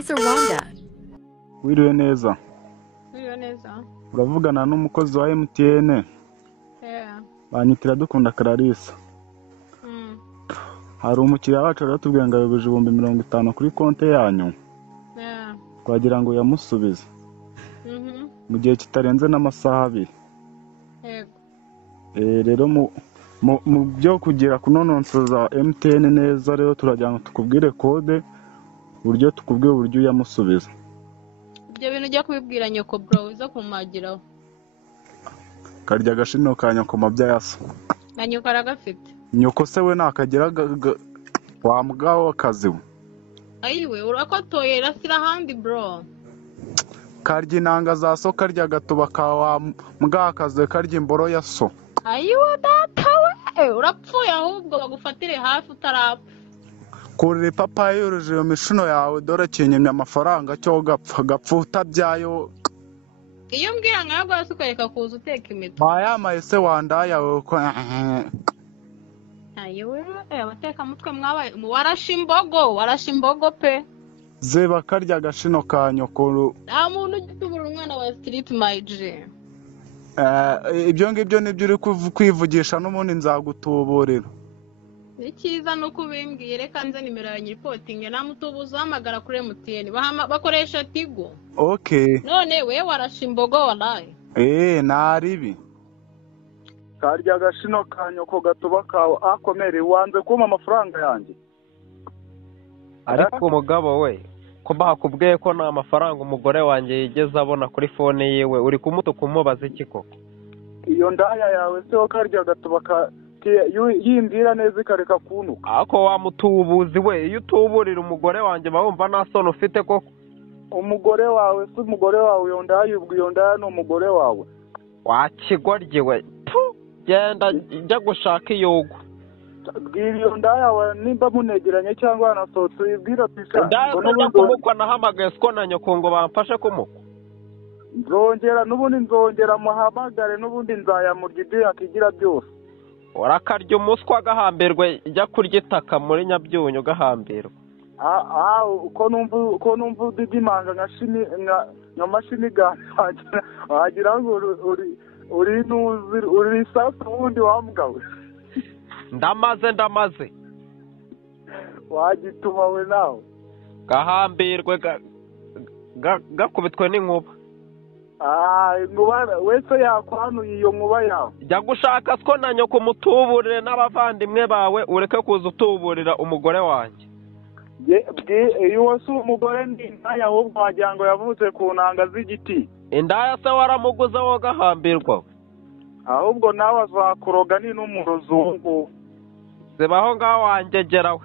Blazer Rwanda. Wiriwe neza. Wiriwe neza. Uravugana n'umukozi wa MTN. Banyitira Dukunda Clarisse. Hari umukiriya wacu aratubwira ngo ayobeje 50,000 kuri konti yanyu. Twagira ngo yamusubize. Mu gihe kitarenze n'amasaha 2. Rero mu byo kugira kunononsoza MTN neza rero turagira ngo tukubwire kode buryo tukubwiye uburyo yamusubiza. Ibyo bintu ujya kubibwira nyoko bro uza kumagiraho. Karya gashino ka nyoko mabyayasa. Na nyoko aragafite. Nyoko se we nakagera wambwaho akazi we. Ayiwe urakotoye rasira handi bro. Karya inanga za so karya gatuba ka mbwakaze karya imboro ya so. Ayiwe data we urapfuye ahubwo bagufatire hafi utarapfa. Kurire papa yoroje yo mishuno yawe dore kinyemye amafaranga cyo gapfa utabyayo. Iyo mbwira nkayo gwase ukareka kuza uteka imitwe. Bayamaye se wandaya we ko Ayiwe abateka mutwe mwabaye warasha imbogo pe. Zeba karya gashino ka nyoko. Nta muntu ugitubura umwana wa street my G. Ibyo ngibyo nibyo uri kwivugisha n'umuntu nzagutuburira. Ikiza no kubimbwiye reka nze nimero ya reporting namutubuza hamagara kuri MTN bakoresha Tigo. Okay. None we warasha imbogo walaye. Naribi. Karya gashino ka nyoko gatuba kawe akomere wanze kuma amafaranga yanjye. Ariko umugabo we ko bakubwiye ko nta mafaranga umugore wanjye yigeze abona kuri phone yiwe uri kumubaza iki koko? Iyo ndaya yawe se karya gatuba ka yimbira neza ikareka kunuka. Ako wamutubuzi we iyo utuburira umugore wanjye bawumva nta sono ufite koko. Umugore wawe se umugore wawe iyo ndaya no umugore wawe. Wakigorye we. Genda njya gushaka iyogo. Bwira iyo ndaya wa nimba munegeranye cyangwa nasohotse ibwira pisa. Ndajya kumukwa nahamagaye siko na nyoko ngo bamfashe kumukwa. Nzongera muhamagare n'ubundi nzayamurya ibyo yakigira byose. Urakarya umuswa gahambirwe ijya kurya itaka muri Nyabyunyu gahambirwa. Uko numva udidimanga nka mashini gantagira wagira ngo uri safi ubundi wambwawe. Ndamaze. Wagituma we nawe. Gahambirwe gakubitwe n'inkuba. Inkuba wese yakwanuye iyo nkuba yawe. Jya gushaka siko na nyoko mutuburire n'abavandimwe bawe ureke kuza utuburira umugore wanjye. Iyo wose umugore ndi indaya ahubwo wagira ngo yavutse ku ntanga z'igiti. Indaya se waramuguze wo gahambirwa. Ahubwo nawe azakuroga ni n'umurozungu. Zibaho ngaho wanjegera we.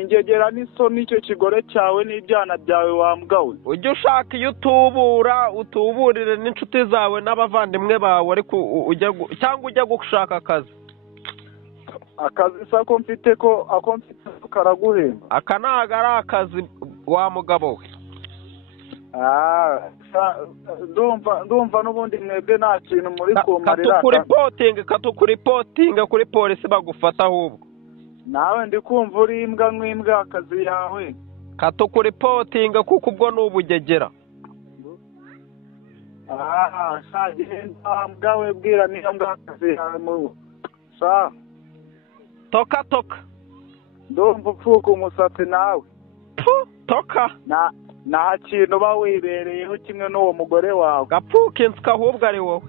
Ingegera n'isoni icyo kigore cyawe n'ibyana byawe wambwawe. Ujye ushaka iyo utuburire n'inshuti zawe n'abavandimwe bawe ariko cyangwa ujya gushaka akazi. Akazi se ako mfite karaguhemba. Aka ntago ari akazi wa mugabo we. Ndumva n'ubundi mwebwe nta kintu muri kumarira. Katukuripotinga kuri polisi bagufata ahubwo. Nawe ndi kumva uri imbwa nk'imbwa akazi yawe. Katukuripotinga kuko ubwo n'ubugegera. Shagenda mbwawe bwira niyo mbwa akazi yawe mu. Toka. Ndumva upfuka umusatsi nawe. Toka. Nta kintu uba wibereyeho kimwe n'uwo mugore wawe. Gapfuka insuka ahubwo ari wowe.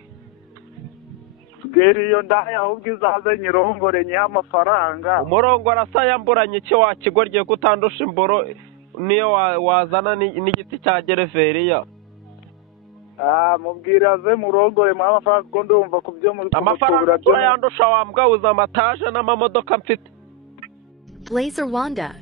Bwira iyo ndaya ahubwo izaze nyirongore nyiha amafaranga. Umurongora asa yamburanye icyo wakigorye kutandusha imboro niyo wazana n'igiti cya gereveriya. Mubwira aze murongore muha amafaranga kuko ndumva ku byo muri amafaranga turayandusha wambwawuza amataje n'amamodoka mfite. Blazer Rwanda.